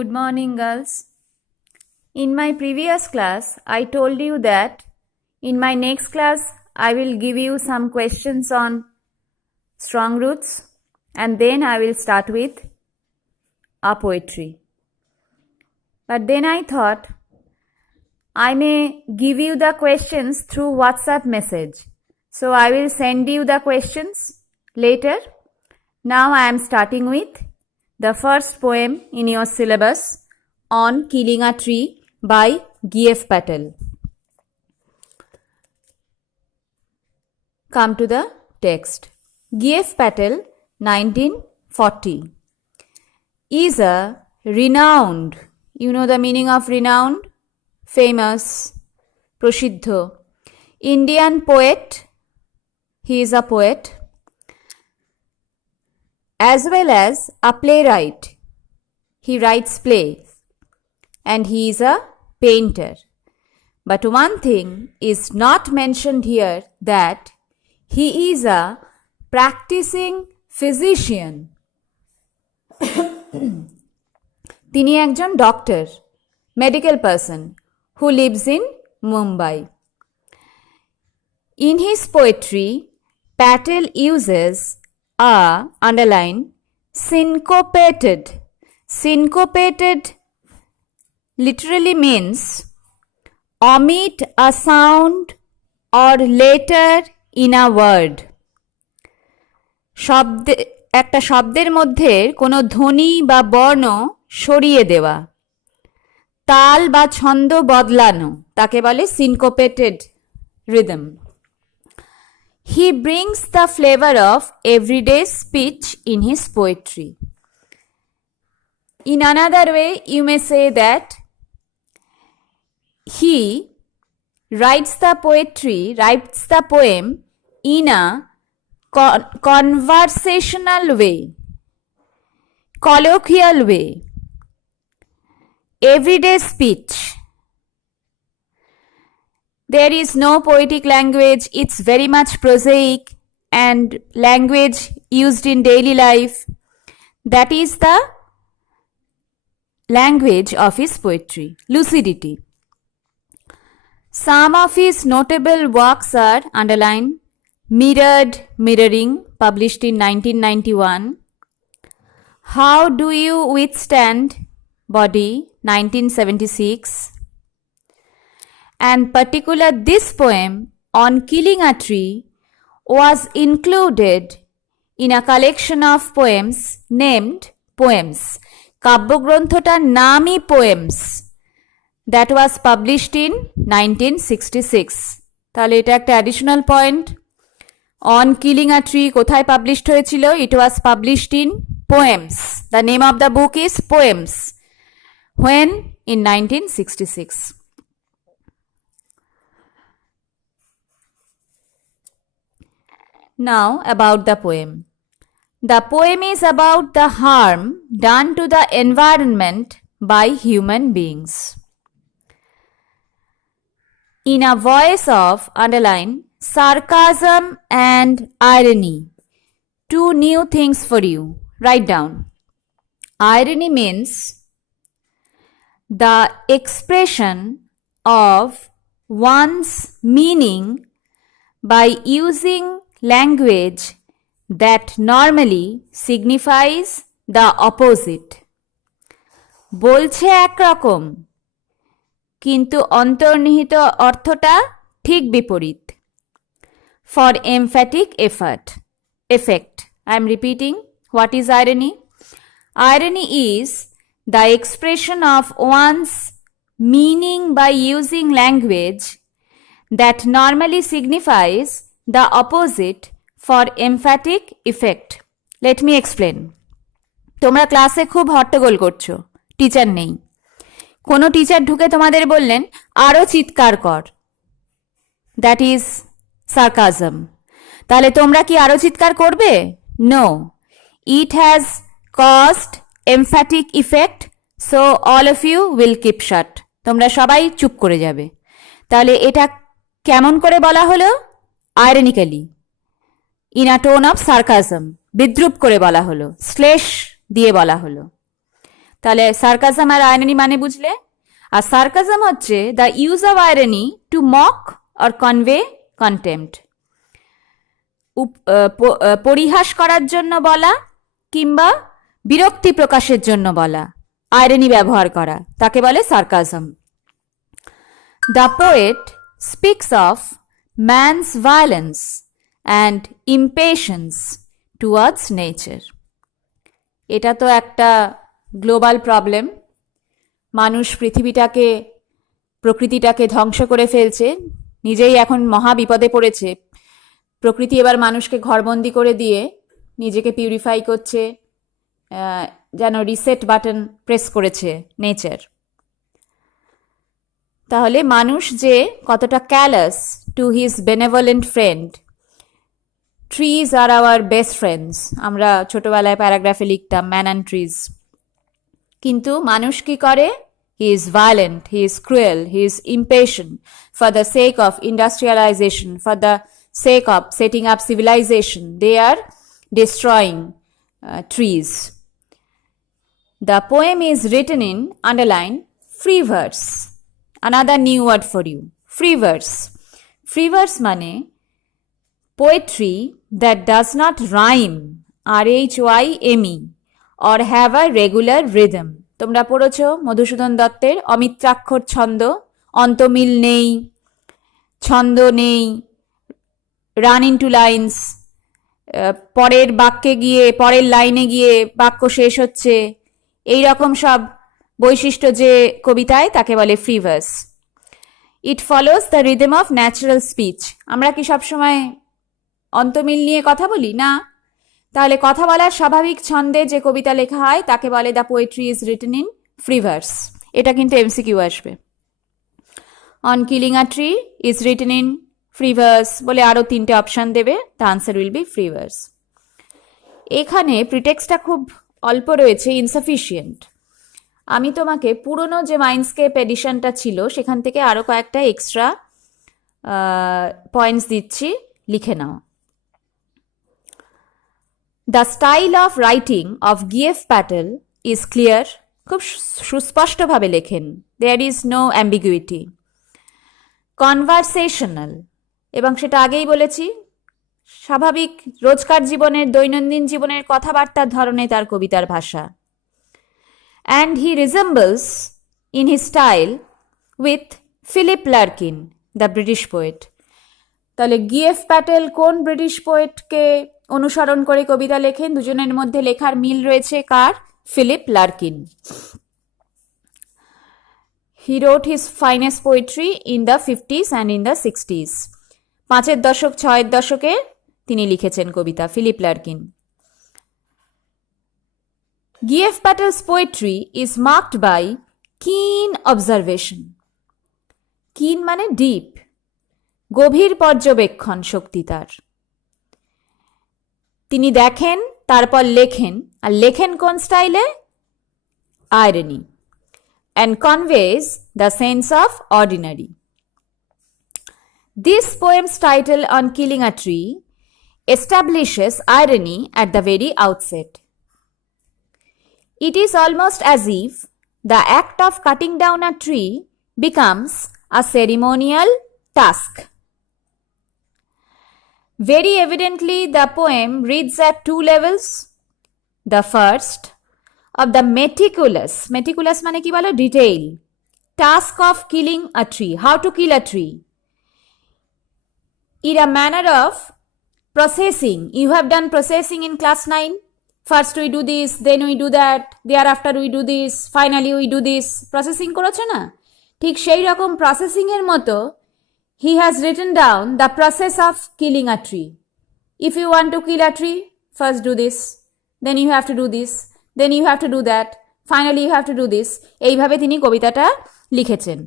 Good morning, girls. In my previous class, I told you that in my next class, I will give you some questions on strong roots and then I will start with a poetry. But then I thought I may give you the questions through WhatsApp message. So I will send you the questions later. Now I am starting with the first poem in your syllabus, On Killing a Tree by G.F. Patel. Come to the text. G.F. Patel, 1940, is a renowned, you know the meaning of renowned? Famous, prasiddho, Indian poet. He is a poet, as well as a playwright. He writes plays and he is a painter. But one thing is not mentioned here, that he is a practicing physician. তিনি একজন doctor, medical person who lives in Mumbai. In his poetry, Patel uses a, underline, syncopated. Syncopated literally means omit a sound or letter in a word. একটা শব্দের মধ্যে কোনো ধ্বনি বা বর্ণ সরিয়ে দেওয়া, তাল বা ছন্দ বদলানো, তাকে বলে syncopated rhythm. He brings the flavor of everyday speech in his poetry. In another way, you may say that he writes the poem in a conversational way, colloquial way, everyday speech. There is no poetic language, it's very much prosaic and language used in daily life. That is the language of his poetry, lucidity. Some of his notable works are, underline, Mirroring, published in 1991, How Do You Withstand Body, 1976, and particular this poem, On Killing a Tree, was included in a collection of poems named Poems. কাব্যগ্রন্থটার নামই Poems, that was published in 1966. তাহলে এটা একটা additional point. On Killing a Tree কোথায় published হয়েছিল? It was published in Poems. The name of the book is Poems. When? In 1966. Now about the poem. The poem is about the harm done to the environment by human beings. In a voice of, underline, sarcasm and irony. Two new things for you. Write down. Irony means the expression of one's meaning by using language that normally signifies the opposite. বলছে একরকম কিন্তু অন্তর্নিহিত অর্থটা ঠিক বিপরীত. For emphatic effect. I am repeating. What is irony? Irony is the expression of one's meaning by using language that normally signifies the opposite for emphatic effect. Let me explain. তোমরা ক্লাসে খুব হট্টগোল করছো, টিচার নেই। কোনো teacher ঢুকে তোমাদের বললেন আরো চিৎকার কর, দ্যাট ইজ সার্কাজম। তাহলে তোমরা কি আরো চিৎকার করবে? No, it has caused emphatic effect, so all of you will keep shut. তোমরা সবাই চুপ করে যাবে। তাহলে এটা কেমন করে বলা হলো? Ironically, in a tone of sarcasm, বিদ্রুপ করে বলা হলো, শ্লেষ দিয়ে বলা হলো। তাহলে সার্কাজম আর আয়রনি মানে বুঝলে? আর সার্কাজম হচ্ছে the use of irony two mock or convey contempt, পরিহাস করার জন্য বলা কিংবা বিরক্তি প্রকাশের জন্য বলা, আয়রনি ব্যবহার করা, তাকে বলে sarcasm. The poet speaks of man's violence and impatience towards nature. এটা তো একটা গ্লোবাল প্রবলেম। মানুষ পৃথিবীটাকে, প্রকৃতিটাকে ধ্বংস করে ফেলছে, নিজেই এখন মহা বিপদে পড়েছে। প্রকৃতি এবার মানুষকে ঘরবন্দি করে দিয়ে নিজেকে পিউরিফাই করছে, যেন রিসেট বাটন প্রেস করেছে নেচার। তাহলে মানুষ যে কতটা callous to his বেনেভলেন্ট friend, trees are our best friends, আমরা ছোটবেলায় প্যারাগ্রাফে লিখতাম ম্যান অ্যান্ড ট্রিজ। কিন্তু মানুষ কি করে? He is violent, he is cruel, he is impatient for the sake of industrialisation, for the sake of setting up civilization. They are destroying trees. The poem is written in, underline, free verse. Another new word for you, free verse. Free verse মানে poetry that does not rhyme, rhyme, or have a regular rhythm. তোমরা পড়েছো মধুসূদন দত্তের অমিত্রাক্ষর ছন্দ, অন্তমিল নেই, ছন্দ নেই, run into lines, পরের বাক্যে গিয়ে, পরের লাইনে গিয়ে বাক্য শেষ হচ্ছে, এই রকম সব বৈশিষ্ট্য যে কবিতায়, তাকে বলে free verse. It follows the rhythm of natural speech. আমরা কি সবসময় অন্তমিল নিয়ে কথা বলি? না। তাহলে কথা বলার স্বাভাবিক ছন্দে যে কবিতা লেখা হয় তাকে বলে the poetry is written in free verse. এটা কিন্তু এমসিকিউ আসবে। On killing a tree is written in free verse বলে আরও 3টে অপশান দেবে, the answer will be free verse. এখানে প্রিটেক্সটটা খুব অল্প রয়েছে, ইনসাফিসিয়েন্ট। আমি তোমাকে পুরনো যে মাইন্ডস্কেপ এডিশনটা ছিল সেখান থেকে আরও কয়েকটা এক্সট্রা পয়েন্টস দিচ্ছি, লিখে নাও। The style of writing of গিএফ প্যাটেল ইজ ক্লিয়ার, খুব সুস্পষ্টভাবে লেখেন, there is no ambiguity. Conversational, এবং সেটা আগেই বলেছি, স্বাভাবিক রোজকার জীবনের, দৈনন্দিন জীবনের কথাবার্তার ধরনে তার কবিতার ভাষা। And he resembles in his style with Philip Larkin, the British poet. তাহলে গিএফ প্যাটেল কোন ব্রিটিশ পোয়েটকে অনুসরণ করে কবিতা লেখেন? দুজনের মধ্যে লেখার মিল রয়েছে, কার? Philip Larkin. He wrote his finest poetry in the 50s and in the 60s. 5-এর দশক 6-এর দশকে তিনি লিখেছেন কবিতা, ফিলিপ লার্কিন। গিএফ Patel's poetry is marked by keen observation. Keen মানে ডিপ, গভীর পর্যবেক্ষণ শক্তি তার। তিনি দেখেন, তারপর লেখেন, আর লেখেন কোন স্টাইলে? Irony, and conveys the sense of ordinary. This poem's title, On Killing a Tree, establishes irony at the very outset. It is almost as if the act of cutting down a tree becomes a ceremonial task. Very evidently, the poem reads at 2 levels. The first, of the meticulous মানে কি বলো? Detail task of killing a tree, how to kill a tree in a manner of processing. You have done processing in class 9. First we do this, then we do that, thereafter we do this, finally we do this. Processing করেছো না? ঠিক সেই রকম processing এর মতো he has written down the process of killing a tree. If you want to kill a tree, first do this, then you have to do this, then you have to do that, finally you have to do this. এইভাবে তিনি কবিতাটা লিখেছেন।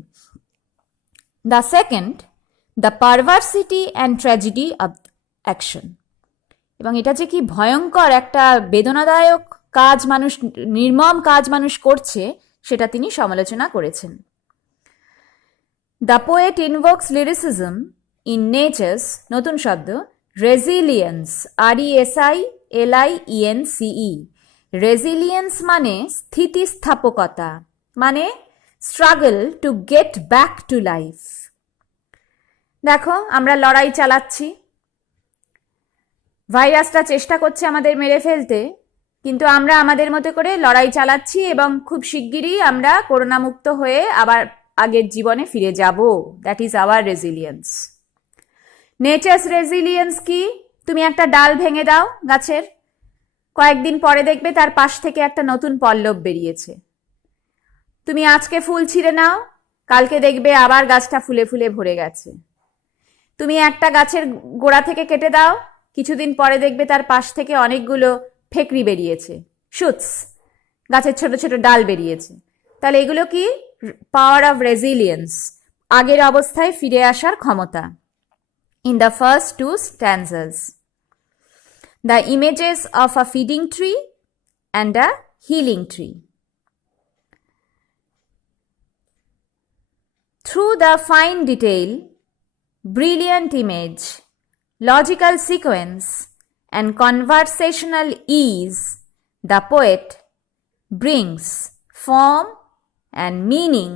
The second, the perversity and tragedy of action. এবং এটা যে কি ভয়ঙ্কর একটা বেদনাদায়ক কাজ, মানুষ নির্মম কাজ মানুষ করছে, সেটা তিনি সমালোচনা করেছেন। দ্য পোয়েট ইনভোকস লিরিসিজম ইন নেচার্স, নতুন শব্দ, রেজিলিয়েন্স, RESILIENCE, রেজিলিয়েন্স মানে স্থিতিস্থাপকতা, মানে struggle to get back to life. দেখো আমরা লড়াই চালাচ্ছি, ভাইরাসটা চেষ্টা করছে আমাদের মেরে ফেলতে, কিন্তু আমরা আমাদের মতো করে লড়াই চালাচ্ছি এবং খুব শিগগিরই আমরা করোনা মুক্ত হয়ে আবার আগের জীবনে ফিরে যাব। That is our resilience. Nature's resilience কি? তুমি একটা ডাল ভেঙে দাও গাছের, কয়েকদিন পরে দেখবে তার পাশ থেকে একটা নতুন পল্লব বেরিয়েছে। তুমি আজকে ফুল ছিঁড়ে নাও, কালকে দেখবে আবার গাছটা ফুলে ফুলে ভরে গেছে। তুমি একটা গাছের গোড়া থেকে কেটে দাও, কিছুদিন পরে দেখবে তার পাশ থেকে অনেকগুলো ফেকরি বেরিয়েছে, শুটস, গাছের ছোট ছোট ডাল বেরিয়েছে। তাহলে এগুলো কি? পাওয়ার অফ রেজিলিয়েন্স, আগের অবস্থায় ফিরে আসার ক্ষমতা। In the first two stanzas, the images of a feeding tree and a healing tree. Through the fine detail, brilliant image, logical sequence, and conversational ease, the poet brings form and meaning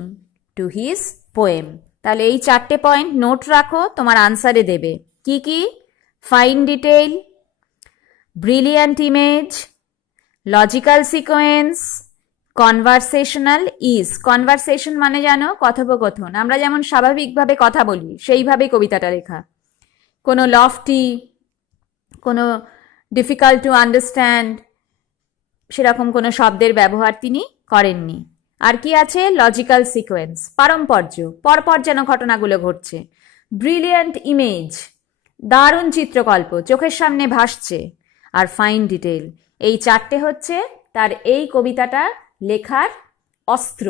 to his poem. তাহলে এই 4টে point note রাখো, তোমার আনসারে দেবে। কি কি? Fine detail, brilliant image, logical sequence, conversational is. Conversation মানে জানো কথোপকথন, আমরা যেমন স্বাভাবিকভাবে কথা বলি সেইভাবে কবিতাটা লেখা, কোনো লফটি, কোনো ডিফিকাল্ট টু আন্ডারস্ট্যান্ড সেরকম কোনো শব্দের ব্যবহার তিনি করেননি। আর কি আছে? লজিক্যাল সিকোয়েন্স, পারম্পর্য, পরপর যেন ঘটনাগুলো ঘটছে। ব্রিলিয়ান্ট ইমেজ, দারুণ চিত্রকল্প চোখের সামনে ভাসছে। আর ফাইন ডিটেইল, এই 4টে হচ্ছে তার এই কবিতাটা লেখার অস্ত্র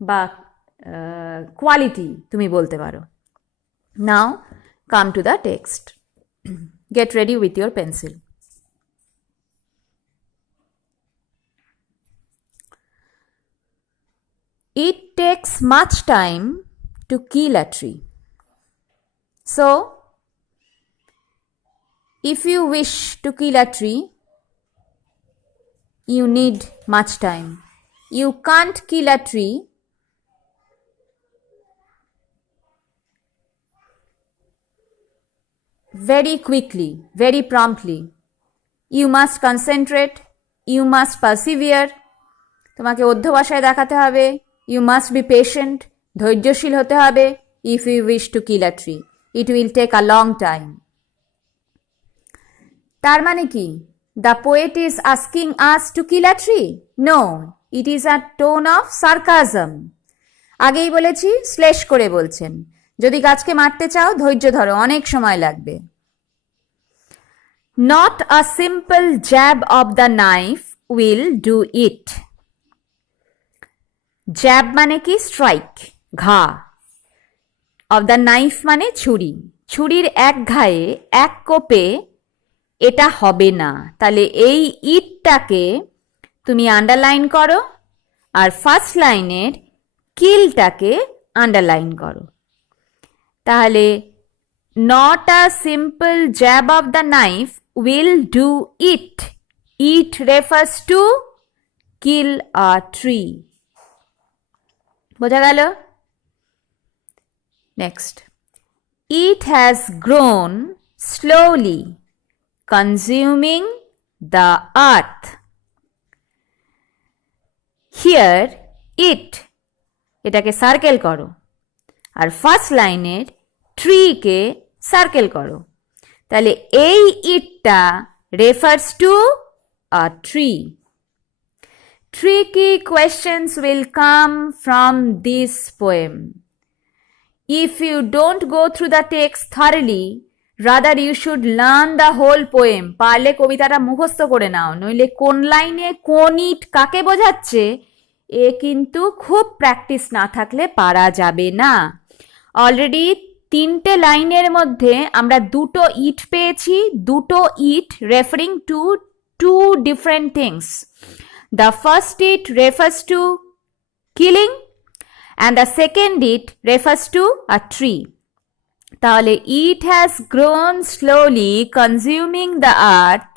বা কোয়ালিটি তুমি বলতে পারো। Now come to the text. Get ready with your pencil. It takes much time to kill a tree. So, if you wish to kill a tree, you need much time. You can't kill a tree very quickly, very promptly. You must concentrate, you must persevere. তোমাকে অধ্যবসায় দেখাতে হবে। You must be patient, ধৈর্যশীল হতে হবে। If you wish to kill a tree, it will take a long time. তার মানে কি? The poet is asking us to kill a tree? No, it is a tone of sarcasm. আগেই বলেছি, শ্লেষ করে বলছেন, যদি গাছকে মারতে চাও ধৈর্য ধরো, অনেক সময় লাগবে। Not a simple jab of the knife will do it. Jab মানে কি? স্ট্রাইক, ঘা। অফ দ্য নাইফ মানে ছুরি, ছুরির এক ঘায়ে এক কোপে এটা হবে না। তাহলে এই ইটটাকে তুমি আন্ডারলাইন করো, আর ফার্স্ট লাইনের কিলটাকে আন্ডারলাইন করো। তাহলে not a simple jab of the knife will do it. It refers to kill a tree. বোঝা গেল? Next, it has grown slowly consuming the earth. Here it, এটাকে সার্কেল করো, আর ফার্স্ট লাইনের ট্রিকে circle করো। তাহলে এই ইটটা refers to a tree. Tricky questions will come from this poem. If you don't go through the text thoroughly, rather you should learn the whole poem. পারলে কবিতাটা মুখস্থ করে নাও, নইলে কোন লাইনে কোন ইট কাকে বোঝাচ্ছে এ কিন্তু খুব প্র্যাকটিস না থাকলে পারা যাবে না। অলরেডি 3টে লাইনের মধ্যে আমরা 2টো ইট পেয়েছি, 2টো ইট referring two 2 different things. The first it refers to killing and the second it refers to a tree. তাহলে it has grown slowly consuming the earth.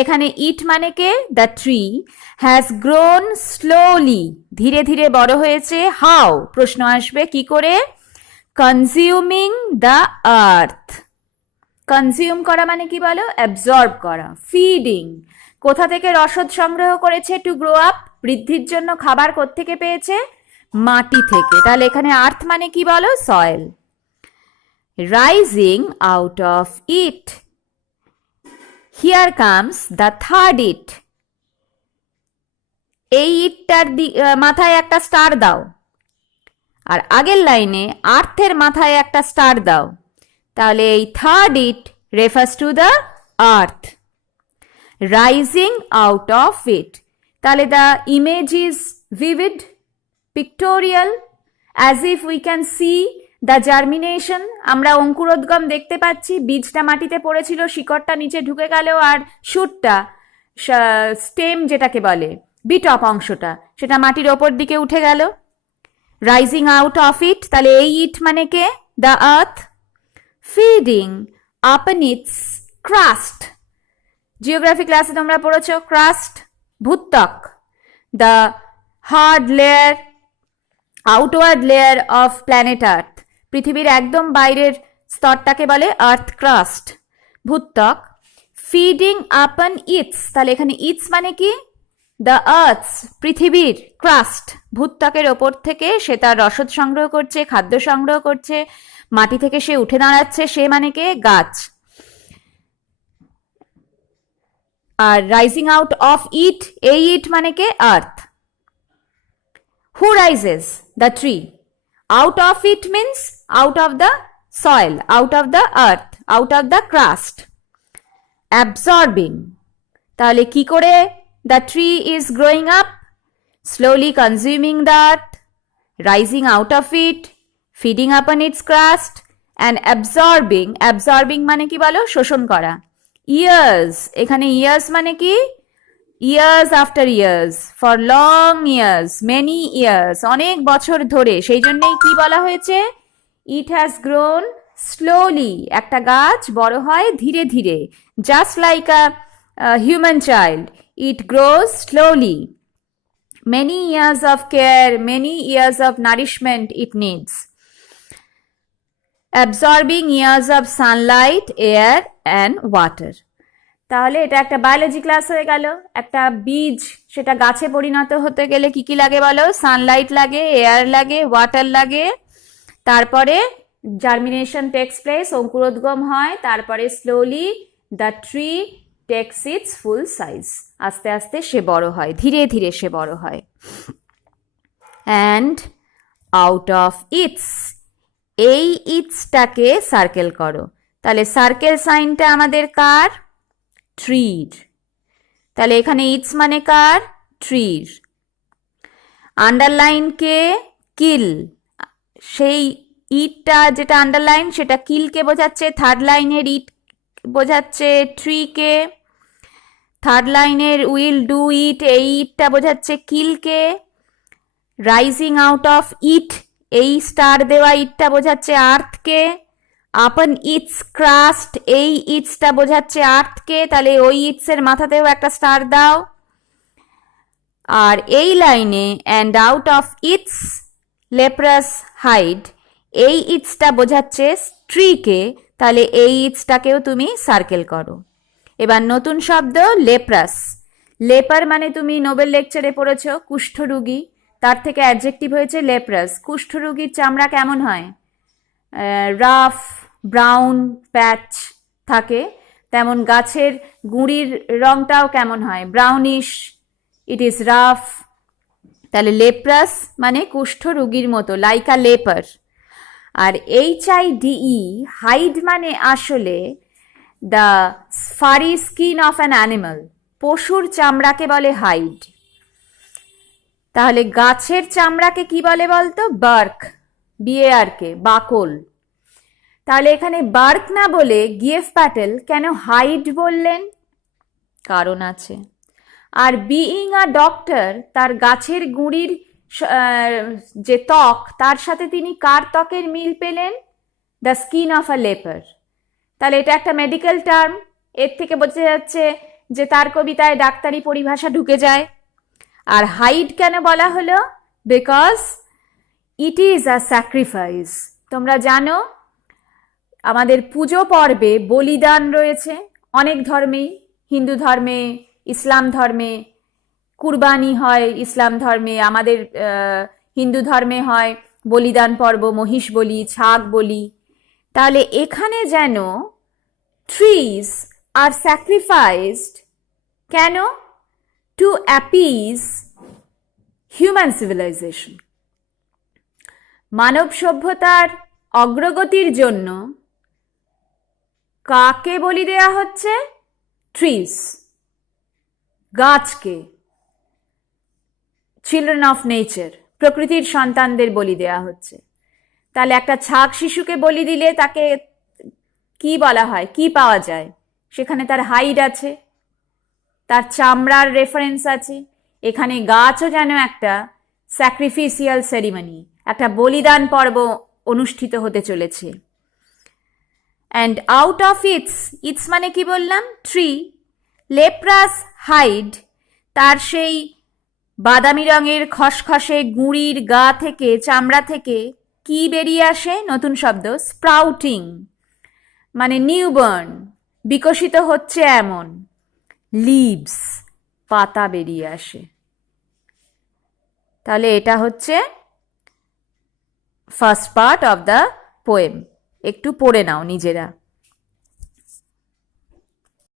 এখানে ইট মানে কে? The tree has grown slowly, ধীরে ধীরে বড় হয়েছে। How? প্রশ্ন আসবে কি করে? Consuming the earth. কনজিউম করা মানে কি বলো? অ্যাবজর্ব করা। ফিডিং, কোথা থেকে রসদ সংগ্রহ করেছে? টু গ্রো আপ, বৃদ্ধির জন্য খাবার কোত্থেকে পেয়েছে? মাটি থেকে। তাহলে এখানে আর্থ মানে কি বলো? Soil. Rising out of it, here comes the third it. এই ইটটার মাথায় একটা স্টার দাও, আর আগের লাইনে আর্থের মাথায় একটা স্টার দাও, তাহলে এই third it refers to the earth. Rising out of it, তাহলে the image is vivid, pictorial, as if we can see the germination. আমরা অঙ্কুরোদ্গম দেখতে পাচ্ছি, বীজটা মাটিতে পড়েছিল, শিকড়টা নিচে ঢুকে গেল, আর শুটটা, স্টেম যেটাকে বলে, বিটপ অংশটা, সেটা মাটির ওপর দিকে উঠে গেল। রাইজিং আউট অফ ইট, তাহলে এই ইট মানে কে? The earth. Feeding upon its crust, geography ক্লাসে তোমরা পড়েছো ক্রাস্ট, ভূত্বক, the hard layer, outward layer of planet earth, পৃথিবীর একদম বাইরের স্তরটাকে বলে আর্থ ক্রাস্ট, ভূত্বক। ফিডিং আপন ইটস, তাহলে এখানে ইটস মানে কি? দ্য আর্থস, পৃথিবীর ক্রাস্ট, ভূত্বকের ওপর থেকে সে তার রসদ সংগ্রহ করছে, খাদ্য সংগ্রহ করছে, মাটি থেকে সে উঠে দাঁড়াচ্ছে, সে মানে কে? গাছ। আর রাইজিং আউট অফ ইট, এই ইট মানে কে? Earth. Who rises? The tree. Out of it means out of the soil, out of the earth, out of the crust. Absorbing, তাহলে কি করে the tree is growing up? Slowly consuming the earth, rising out of it, feeding upon its crust, and absorbing. Absorbing মানে কি বলো? শোষণ করা। Years, এখানে years মানে কি? Years after years, for long years, many years, অনেক বছর ধরে, সেই জন্যই কি বলা হয়েছে? ইট হ্যাজ গ্রোন স্লোলি, একটা গাছ বড় হয় ধীরে ধীরে, just like a human child, it grows slowly. Many years of care, many years of nourishment it needs. Absorbing years of Sunlight, air and water. তাহলে এটা একটা বায়োলজি ক্লাস হয়ে গেল। একটা বীজ সেটা গাছে পরিণত হতে গেলে কি কি লাগে বলো? সানলাইট লাগে, এয়ার লাগে, ওয়াটার লাগে, তারপরে জার্মিনেশন টেক্স প্লেস, অঙ্কুরোদ্গম হয়, তারপরে slowly the tree text it's full size, আস্তে আস্তে সে বড় হয়, ধীরে ধীরে সে বড় হয়। অ্যান্ড আউট অফ ইটস, এই ইটসটাকে সার্কেল করো, তাহলে সার্কেল সাইনটা আমাদের কার? ট্রির। তাহলে এখানে ইটস মানে কার? ট্রির। আন্ডারলাইন কে? কিল, সেই ইটটা যেটা আন্ডারলাইন সেটা কিলকে বোঝাচ্ছে, থার্ড লাইনের ইট বোঝাচ্ছে ট্রিকে, থার্ড লাইনের উইল ডু ইট, এই ইটটা বোঝাচ্ছে কিলকে। রাইজিং আউট অফ ইট, এই স্টার দেওয়া ইটটা বোঝাচ্ছে আর্থকে। আপন ইটস ক্রাস্ট, এই ইটসটা বোঝাচ্ছে আর্থকে, তাহলে ওই ইটসের মাথাতেও একটা স্টার দাও। আর এই লাইনে and out of its leprous hide, এই ইটসটা বোঝাচ্ছে ট্রিকে, তাহলে এই ইটসটাকেও তুমি সার্কেল করো। এবার নতুন শব্দ লেপ্রাস। লেপার মানে তুমি নোবেল লেকচারে পড়েছ কুষ্ঠরোগী, তার থেকে অ্যাডজেক্টিভ হয়েছে লেপ্রাস। কুষ্ঠরোগীর চামড়া কেমন হয়? রাফ, ব্রাউন প্যাচ থাকে, তেমন গাছের গুঁড়ির রংটাও কেমন হয়? Brownish, it is rough. তাহলে লেপ্রাস মানে কুষ্ঠরোগীর মতো, লাইকা লেপার। আর HIDE, হাইড মানে আসলে the furry skin of an animal, পশুর চামড়াকে বলে হাইড। তাহলে গাছের চামড়াকে কি বলে বলতো? বার্ক, BARK, বাকল। তাহলে এখানে বার্ক না বলে গিয়েফ প্যাটেল কেন হাইড বললেন? কারণ আছে। আর বিইং আ ডক্টর, তার গাছের গুঁড়ির যে ত্বক, তার সাথে তিনি কার ত্বকের মিল পেলেন? The skin of a লেপার। তাহলে এটা একটা মেডিকেল টার্ম, এর থেকে বোঝা যাচ্ছে যে তার কবিতায় ডাক্তারি পরিভাষা ঢুকে যায়। আর হাইড কেন বলা হলো? Because it is a sacrifice. তোমরা জানো আমাদের পুজো পর্বে বলিদান রয়েছে অনেক ধর্মেই, হিন্দু ধর্মে, ইসলাম ধর্মে কুরবানি হয়, ইসলাম ধর্মে, আমাদের হিন্দু ধর্মে হয় বলিদান পর্ব, মহিষ বলি, ছাগ বলি। তাহলে এখানে যেন ট্রিজ আর স্যাক্রিফাইসড কেন? To appease human civilization. মানব সভ্যতার অগ্রগতির জন্য কাকে বলি দেয়া হচ্ছে? ট্রিজ, গাছকে, চিলড্রেন অফ নেচার, প্রকৃতির সন্তানদের বলি দেয়া হচ্ছে। তাহলে একটা ছাগ শিশুকে বলি দিলে তাকে কি বলা হয়, কি পাওয়া যায়? সেখানে তার হাইড আছে, তার চামড়ার রেফারেন্স আছে। এখানে গাছও যেন একটা স্যাক্রিফিসিয়াল সেরিমনি, একটা বলিদান পর্ব অনুষ্ঠিত হতে চলেছে। অ্যান্ড আউট অফ ইটস মানে কি বললাম? ট্রি, লেপ্রাস হাইড, তার সেই বাদামি রঙের খসখসে গুঁড়ির গা থেকে, চামড়া থেকে কি বেরিয়ে আসে? নতুন শব্দ, স্প্রাউটিং, মানে নিউবর্ন, বিকশিত হচ্ছে এমন। লিভস, পাতা বেরিয়ে আসে। তাহলে এটা হচ্ছে first part of the poem. একটু পড়ে নাও নিজেরা।